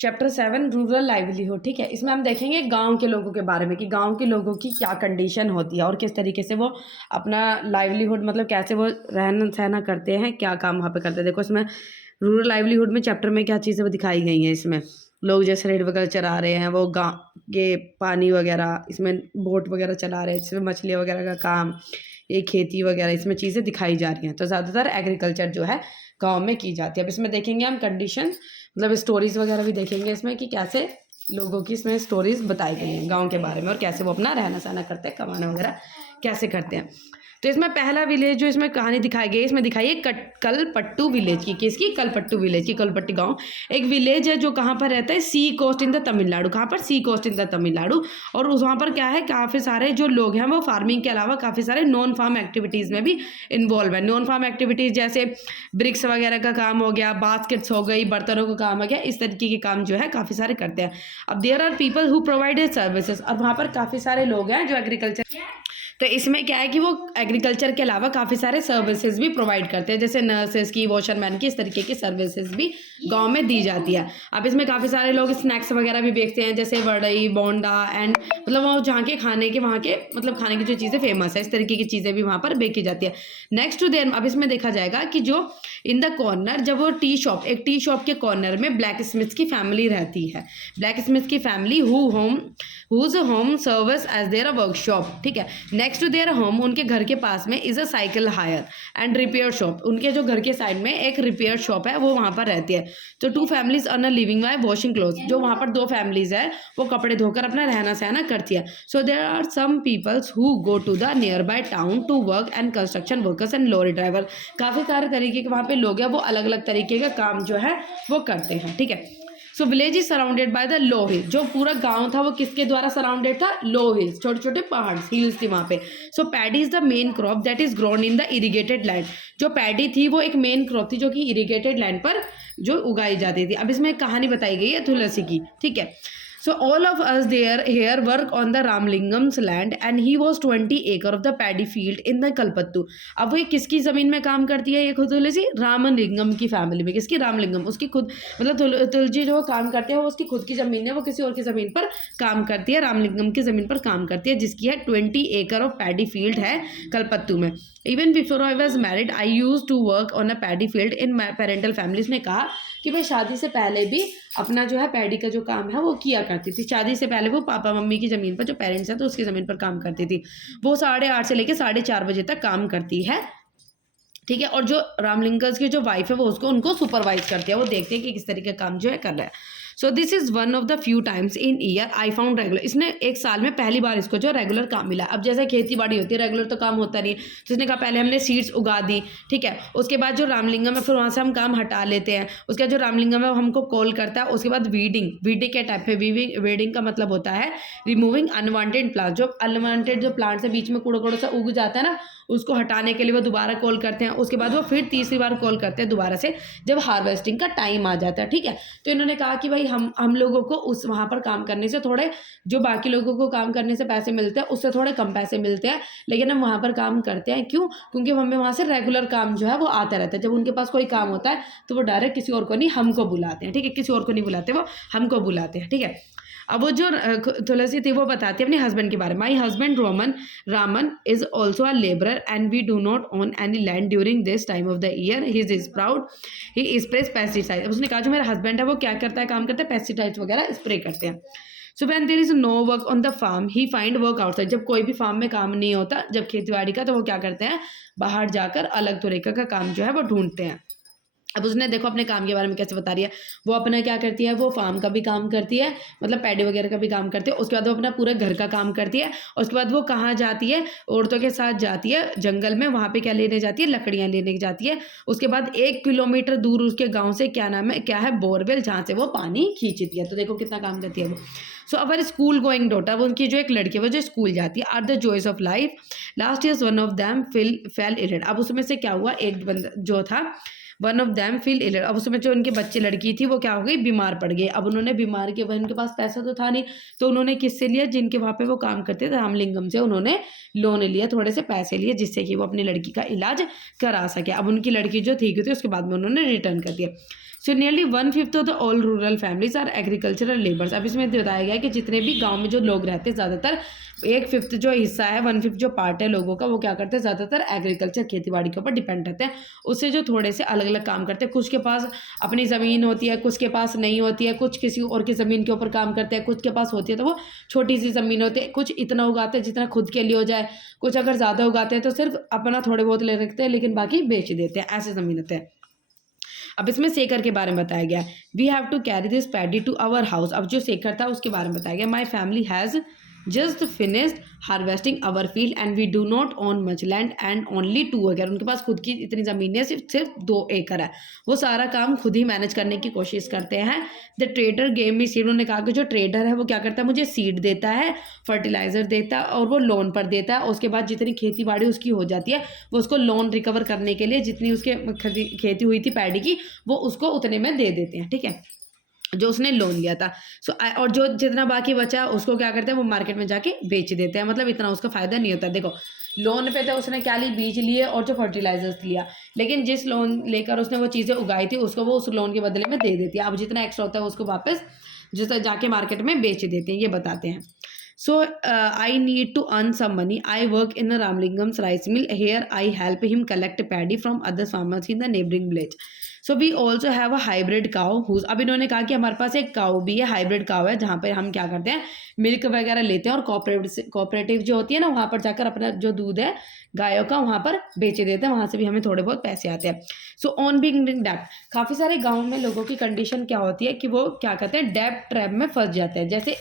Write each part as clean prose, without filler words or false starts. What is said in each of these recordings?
Chapter 7 rural livelihood. ठीक है, इसमें हम देखेंगे गांव के लोगों के बारे में कि गांव के लोगों की क्या कंडीशन होती है और किस तरीके से वो अपना लाइवलीहुड मतलब कैसे वो रहना सहना करते हैं, क्या काम वहाँ पे करते हैं। देखो इसमें रूरल लाइवलीहुड में चैप्टर में क्या चीज़ें दिखाई गई हैं। इसमें लोग जैसे रेड वगैरह चरा रहे हैं, वो गाँव के पानी वगैरह, इसमें बोट वगैरह चला रहे हैं, इसमें मछलियाँ वगैरह का काम, ये खेती वगैरह, इसमें चीज़ें दिखाई जा रही हैं। तो ज़्यादातर एग्रीकल्चर जो है गाँव में की जाती है। अब इसमें देखेंगे हम कंडीशन मतलब स्टोरीज़ वगैरह भी देखेंगे इसमें कि कैसे लोगों की इसमें स्टोरीज़ बताई गई हैं गांव के बारे में और कैसे वो अपना रहना सहना करते हैं, कमाना वगैरह कैसे करते हैं। तो इसमें पहला विलेज जो इसमें कहानी दिखाई गई, इसमें दिखाई है कलपट्टू विलेज की। किसकी? कलपट्टू विलेज की। कलपट्टी गांव एक विलेज है जो कहाँ पर रहता है? सी कोस्ट इन द तमिलनाडु। कहाँ पर? सी कोस्ट इन द तमिलनाडु। और उस वहाँ पर क्या है, काफ़ी सारे जो लोग हैं वो फार्मिंग के अलावा काफ़ी सारे नॉन फार्म एक्टिविटीज़ में भी इन्वॉल्व है। नॉन फार्म एक्टिविटीज़ जैसे ब्रिक्स वगैरह का काम हो गया, बास्केट्स हो गई, बर्तनों का काम हो गया, इस तरीके के काम जो है काफ़ी सारे करते हैं। अब there are people who provided services, और वहाँ पर काफ़ी सारे लोग हैं जो एग्रीकल्चर, तो इसमें क्या है कि वो एग्रीकल्चर के अलावा काफ़ी सारे सर्विसेज भी प्रोवाइड करते हैं, जैसे नर्सेज की, वॉशरमैन की, इस तरीके की सर्विसेज भी गांव में दी जाती है। अब इसमें काफ़ी सारे लोग स्नैक्स वगैरह भी बेचते हैं, जैसे वड़ई, बोंडा एंड मतलब वो जहाँ के खाने के वहाँ के मतलब खाने की जो चीज़ें फेमस है, इस तरीके की चीज़ें भी वहाँ पर बेची जाती है। नेक्स्ट टू देयर अब इसमें देखा जाएगा कि जो इन द कॉर्नर, जब वो टी शॉप, एक टी शॉप के कॉर्नर में ब्लैक स्मिथ की फैमिली रहती है। ब्लैक स्मिथ की family whose home service as their workshop. ठीक है, नेक्स्ट टू देयर होम, उनके घर के पास में is a cycle hire and repair shop. उनके जो घर के साइड में एक रिपेयर शॉप है वो वहाँ पर रहती है। तो 2 families earn a living by washing cloth. जो वहाँ पर 2 फैमिलीज है वो कपड़े धोकर अपना रहना सहना करती है। So there are some peoples who go to the nearby town to work and construction workers and lorry driver. काफ़ी सारे तरीके के वहाँ पे लोग हैं, वो अलग अलग तरीके का काम जो है वो करते हैं। ठीक है, so village is surrounded by the low hill. जो पूरा गांव था वो किसके द्वारा सराउंडेड था? लो हिल्स, छोटे छोटे पहाड़, हिल्स थी वहाँ पे। So paddy is the main crop that is grown in the irrigated land. जो पैडी थी वो एक मेन क्रॉप थी जो कि इरिगेटेड लैंड पर जो उगाई जाती थी। अब इसमें एक कहानी बताई गई है तुलसी की। ठीक है, so all of us there here work on the Ramlingam's land and he was 20 acre of the paddy field in the Kalpattu। अब वो किसकी ज़मीन में काम करती है ये खुद तुलसी? रामलिंगम की फैमिली में। किसकी? रामलिंगम। उसकी खुद मतलब तुलसी जो काम करते हैं वो उसकी खुद की ज़मीन है, वो किसी और की ज़मीन पर काम करती है, रामलिंगम की ज़मीन पर काम करती है, जिसकी है 20 acre ऑफ पैडी फील्ड है कलपत्तू में। Even before I was married I used to work on a paddy field in my parental family. उसने कहा कि भाई शादी से पहले भी अपना जो है पैडी का जो काम है वो किया करती थी। शादी से पहले वो पापा मम्मी की ज़मीन पर, जो पेरेंट्स हैं तो उसकी ज़मीन पर काम करती थी। वो 8:30 से लेकर 4:30 बजे तक काम करती है। ठीक है, और जो रामलिंगम्स की जो वाइफ है वो उनको सुपरवाइज करती है, वो देखते हैं कि किस तरीके का काम जो है कर रहा है। So this is one of the few times in year I found regular. इसने एक साल में पहली बार इसको जो रेगुलर काम मिला। अब जैसे खेती बाड़ी होती है, रेगुलर तो काम होता नहीं है, तो इसने कहा पहले हमने सीड्स उगा दी। ठीक है, उसके बाद जो रामलिंगम है फिर वहाँ से हम काम हटा लेते हैं। उसके बाद जो रामलिंगम है वो हमको कॉल करता है। उसके बाद वीडिंग के टाइप पे वीडिंग का मतलब होता है रिमूविंग अनवांटेड प्लांट। जो अनवांटेड जो प्लांट्स है बीच में कूड़ा कूड़ा सा उग जाता है ना, उसको हटाने के लिए वो दोबारा कॉल करते हैं। उसके बाद वो फिर तीसरी बार कॉल करते हैं दोबारा से, जब हार्वेस्टिंग का टाइम आ जाता है। ठीक है, तो इन्होंने कहा कि भाई हम लोगों को उस वहाँ पर काम करने से थोड़े, जो बाकी लोगों को काम करने से पैसे मिलते हैं उससे थोड़े कम पैसे मिलते हैं, लेकिन हम वहाँ पर काम करते हैं। क्यों? क्योंकि हमें वहाँ से रेगुलर काम जो है वो आता रहता है। जब उनके पास कोई काम होता है तो वो डायरेक्ट किसी और को नहीं, हमको बुलाते हैं। ठीक है, किसी और को नहीं बुलाते, वो हमको बुलाते हैं। ठीक है, अब वो जो तुलसी थी वो बताती है अपने हस्बैंड के बारे में। My husband Raman is also a labourer and we do not own any land during this time of the year. He is proud, he sprays pesticide. उसने कहा जो मेरा हस्बैंड है वो क्या करता है, काम करता है, पेस्टिसाइड्स वगैरह स्प्रे करते हैं। So when there is no work on the farm he find work outside. जब कोई भी फार्म में काम नहीं होता, जब खेतीबाड़ी का, तो वो क्या करते हैं, बाहर जाकर अलग तरीके का काम जो है वो ढूंढते हैं। अब उसने देखो अपने काम के बारे में कैसे बता रही है। वो अपना क्या करती है, वो फार्म का भी काम करती है, मतलब पैडी वगैरह का भी काम करती है। उसके बाद वो अपना पूरे घर का काम करती है। और उसके बाद वो कहाँ जाती है, औरतों के साथ जाती है जंगल में। वहाँ पे क्या लेने जाती है, लकड़ियाँ लेने जाती है। उसके बाद 1 किलोमीटर दूर उसके गाँव से क्या नाम है, क्या है, बोरवेल, जहाँ से वो पानी खींचती है। तो देखो कितना काम करती है वो। सो अवर स्कूल गोइंग डॉटर, वो उनकी जो एक लड़की है वो जो स्कूल जाती है, are the joys of life. Last year one of them fell ill. अब उसमें से क्या हुआ, एक बंदा जो था, one of them fell ill. अब उसमें जो उनके बच्चे लड़की थी वो क्या हो गई, बीमार पड़ गई। अब उन्होंने बीमार के वजह, उनके पास पैसा तो था नहीं, तो उन्होंने किससे लिया, जिनके वहाँ पे वो काम करते थे रामलिंगम से, उन्होंने लोन लिया, थोड़े से पैसे लिए, जिससे कि वो अपनी लड़की का इलाज करा सके। अब उनकी लड़की जो ठीक थी उसके बाद में उन्होंने रिटर्न कर दिया। So nearly 1/5 of the all rural families are agricultural labours. अब इसमें बताया गया है कि जितने भी गांव में जो लोग रहते हैं ज़्यादातर 1/5 जो हिस्सा है, 1/5 जो पार्ट है लोगों का, वो क्या करते हैं, ज़्यादातर एग्रीकल्चर खेती बाड़ी के ऊपर डिपेंड रहते हैं। उससे जो थोड़े से अलग अलग काम करते हैं, कुछ के पास अपनी ज़मीन होती है, कुछ के पास नहीं होती है, कुछ किसी और की ज़मीन के ऊपर काम करते हैं, कुछ के पास होती है तो वो छोटी सी ज़मीन होती है, कुछ इतना उगाते हैं जितना खुद के लिए हो जाए, कुछ अगर ज़्यादा उगाते हैं तो सिर्फ अपना थोड़े बहुत ले रखते हैं लेकिन बाकी बेच देते हैं, ऐसे ज़मीन होते हैं। अब इसमें सेकर के बारे में बताया गया, we have to carry this paddy to our house. अब जो सेकर था उसके बारे में बताया गया, my family has just finished harvesting our field and we do not own much land and only 2 अगर उनके पास खुद की इतनी ज़मीन है, सिर्फ 2 एकड़ है, वो सारा काम खुद ही मैनेज करने की कोशिश करते हैं। The trader game me seed, उन्होंने कहा कि जो ट्रेडर है वो क्या करता है, मुझे सीड देता है, फर्टिलाइज़र देता है और वो लोन पर देता है। उसके बाद जितनी खेती बाड़ी उसकी हो जाती है वो उसको लोन रिकवर करने के लिए जितनी उसके खेती हुई थी पैडी की वो उसको उतने में दे देते हैं, ठीक है, जो उसने लोन लिया था। और जो जितना बाकी बचा उसको क्या करते हैं, वो मार्केट में जाके बेच देते हैं, मतलब इतना उसका फ़ायदा नहीं होता। देखो लोन पे तो उसने क्या ली, बीज लिए और जो फर्टिलाइजर्स लिया, लेकिन जिस लोन लेकर उसने वो चीज़ें उगाई थी उसको वो उस लोन के बदले में दे देती है। अब जितना एक्स्ट्रा होता है उसको वापस जिस जाके मार्केट में बेच देते हैं, ये बताते हैं। So I need to earn some money. I work in a Ramlingham's rice mill. Here I help him collect paddy from other farmers in the neighboring village. So we also have a hybrid cow. अब इन्होंने कहा कि हमारे पास एक काऊ भी है, hybrid काऊ है, जहाँ पर हम क्या करते हैं, मिल्क वगैरह लेते हैं और कोऑपरेटिव जो होती है ना, वहाँ पर जाकर अपना जो दूध है गायों का वहाँ पर बेचे देते हैं, वहाँ से भी हमें थोड़े बहुत पैसे आते हैं। सो ऑन बीइंग डेप्ट, काफ़ी सारे गाँव में लोगों की कंडीशन क्या होती है कि वो क्या करते हैं, डेप्ट ट्रैप में फंस जाते हैं। जैसे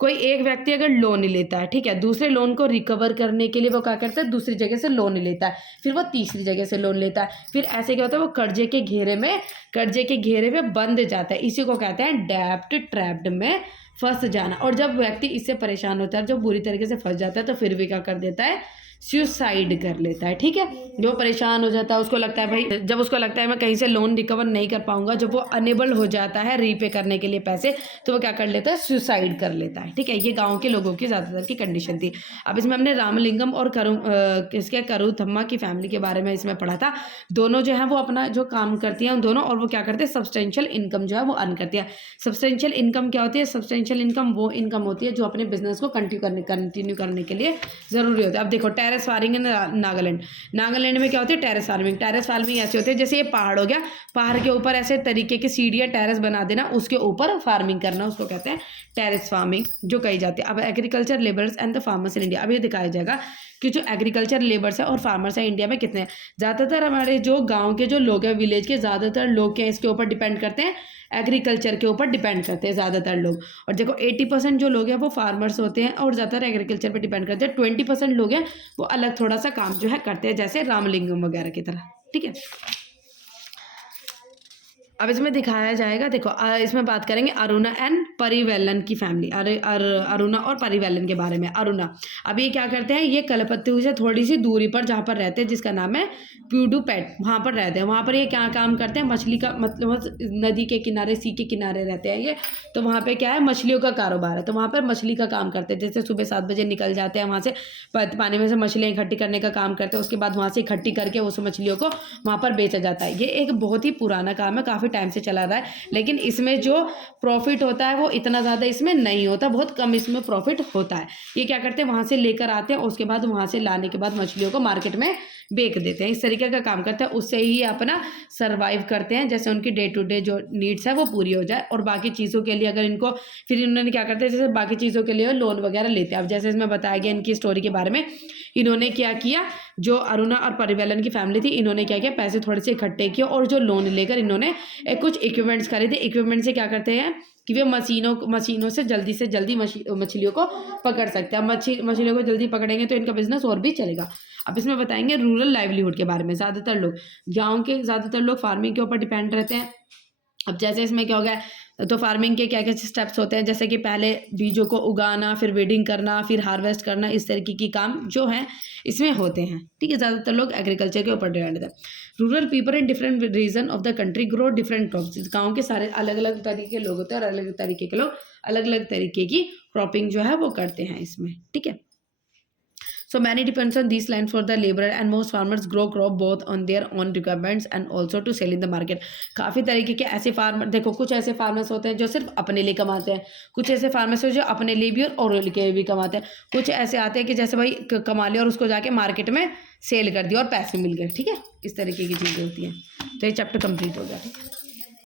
कोई एक व्यक्ति अगर लोन लेता है, ठीक है, दूसरे लोन को रिकवर करने के लिए वो क्या करता है, दूसरी जगह से लोन लेता है, फिर वो तीसरी जगह से लोन लेता है, फिर ऐसे क्या होता है, वो कर्जे के घेरे में बंद जाता है। इसी को कहते हैं डेप्ट ट्रैप्ड में फंस जाना। और जब व्यक्ति इससे परेशान होता है, जब बुरी तरीके से फंस जाता है, तो फिर भी क्या कर देता है, सुसाइड कर लेता है, ठीक है। जो परेशान हो जाता है उसको लगता है भाई, जब उसको लगता है मैं कहीं से लोन रिकवर नहीं कर पाऊंगा, जब वो अनेबल हो जाता है रीपे करने के लिए पैसे, तो वो क्या कर लेता है, सुसाइड कर लेता है, ठीक है। ये गांव के लोगों की ज़्यादातर की कंडीशन थी। अब इसमें हमने रामलिंगम और करूथम्मा की फैमिली के बारे में इसमें पढ़ा था। दोनों जो है वो अपना जो काम करती हैं दोनों, और वो क्या करते हैं, सब्सटेंशियल इनकम जो है वो अर्न करती है। सब्सटेंशियल इनकम क्या होती है, सब्सटेंशियल इनकम वो इनकम होती है जो अपने बिजनेस को कंटिन्यू करने के लिए ज़रूरी होता है। अब देखो टेरेस फार्मिंग इन नागालैंड में क्या होती है, टेरेस फार्मिंग ऐसे होती है, जैसे ये पहाड़ हो गया, पहाड़ के ऊपर ऐसे तरीके की सीढ़ियाँ टेरेस बना देना, उसके ऊपर फार्मिंग करना, उसको कहते हैं टेरेस फार्मिंग जो कही जाती है। अब agriculture labours and the farmers in India, अब ये दिखाया जाएगा कि जो एग्रीकल्चर लेबर्स है और फार्मर्स है इंडिया में कितने हैं। ज़्यादातर हमारे जो गांव के जो लोग हैं, विलेज के ज़्यादातर लोग क्या इसके ऊपर डिपेंड करते हैं, एग्रीकल्चर के ऊपर डिपेंड करते हैं ज़्यादातर लोग। और देखो 80% जो लोग हैं वो फार्मर्स होते हैं और ज़्यादातर एग्रीकल्चर पे डिपेंड करते हैं। 20% लोग हैं वो अलग थोड़ा सा काम जो है करते हैं, जैसे रामलिंगम वगैरह की तरह, ठीक है। अब इसमें दिखाया जाएगा, देखो इसमें बात करेंगे अरुणा एंड परिवेलन की फैमिली, अरुणा और परिवेलन के बारे में। अरुणा अब ये क्या करते हैं, ये कलपत्तू से थोड़ी सी दूरी पर जहाँ पर रहते हैं, जिसका नाम है प्यूडुपेट, वहाँ पर रहते हैं। वहाँ पर ये क्या काम करते हैं, मछली का मतलब नदी के किनारे, सी के किनारे रहते हैं ये, तो वहाँ पर क्या है, मछलियों का कारोबार है, तो वहाँ पर मछली का काम करते हैं। जैसे सुबह 7 बजे निकल जाते हैं वहाँ से, पानी में से मछलियाँ इकट्ठी करने का काम करते हैं, उसके बाद वहाँ से इकट्ठी करके उस मछलियों को वहाँ पर बेचा जाता है। ये एक बहुत ही पुराना काम है, काफ़ी टाइम से चला रहा है, लेकिन इसमें जो प्रॉफिट होता है वो इतना ज़्यादा इसमें नहीं होता, बहुत कम इसमें प्रॉफिट होता है। ये क्या करते हैं, वहाँ से लेकर आते हैं, उसके बाद वहाँ से लाने के बाद मछलियों को मार्केट में बेच देते हैं, इस तरीके का काम करते हैं। उससे ही अपना सर्वाइव करते हैं, जैसे उनकी डे टू डे जो नीड्स है वो पूरी हो जाए। और बाकी चीज़ों के लिए अगर इनको फिर इन्होंने क्या करते हैं, जैसे बाकी चीज़ों के लिए लोन वगैरह लेते हैं। अब जैसे इसमें बताया गया इनकी स्टोरी के बारे में, इन्होंने क्या किया, जो अरुणा और परिवेलन की फैमिली थी, इन्होंने क्या किया, पैसे थोड़े से इकट्ठे किए और जो लोन लेकर इन्होंने कुछ इक्विपमेंट्स खरीदे। इक्विपमेंट से क्या करते हैं कि वे मशीनों से जल्दी मछलियों को पकड़ सकते हैं। मछलियों को जल्दी पकड़ेंगे तो इनका बिजनेस और भी चलेगा। अब इसमें बताएंगे रूरल लाइवलीहुड के बारे में। ज़्यादातर लोग गाँव के ज़्यादातर लोग फार्मिंग के ऊपर डिपेंड रहते हैं। अब जैसे इसमें क्या हो गया, तो फार्मिंग के क्या क्या स्टेप्स होते हैं, जैसे कि पहले बीजों को उगाना, फिर वेडिंग करना, फिर हार्वेस्ट करना, इस तरीके की काम जो है इसमें होते हैं, ठीक है। ज़्यादातर लोग एग्रीकल्चर के ऊपर डिपेंड है। Rural people in different region of the country grow different crops. गाँव के सारे अलग अलग तरीके के लोग होते हैं और अलग अलग तरीके के लोग अलग अलग तरीके की क्रॉपिंग जो है वो करते हैं इसमें, ठीक है। So many depends on this land for the labour and most farmers grow crop both on their own requirements and also to sell in the market. काफ़ी तरीके के ऐसे फार्मर, देखो कुछ ऐसे फार्मर्स होते हैं जो सिर्फ अपने लिए कमाते हैं, कुछ ऐसे फार्मर्स हैं जो अपने लिए भी और के लिए भी कमाते हैं, कुछ ऐसे आते हैं कि जैसे भाई कमा लिया और उसको जाके मार्केट में सेल कर दिया और पैसे मिल गए, ठीक है, इस तरीके की चीज़ें होती हैं। तो ये चैप्टर कंप्लीट हो गया।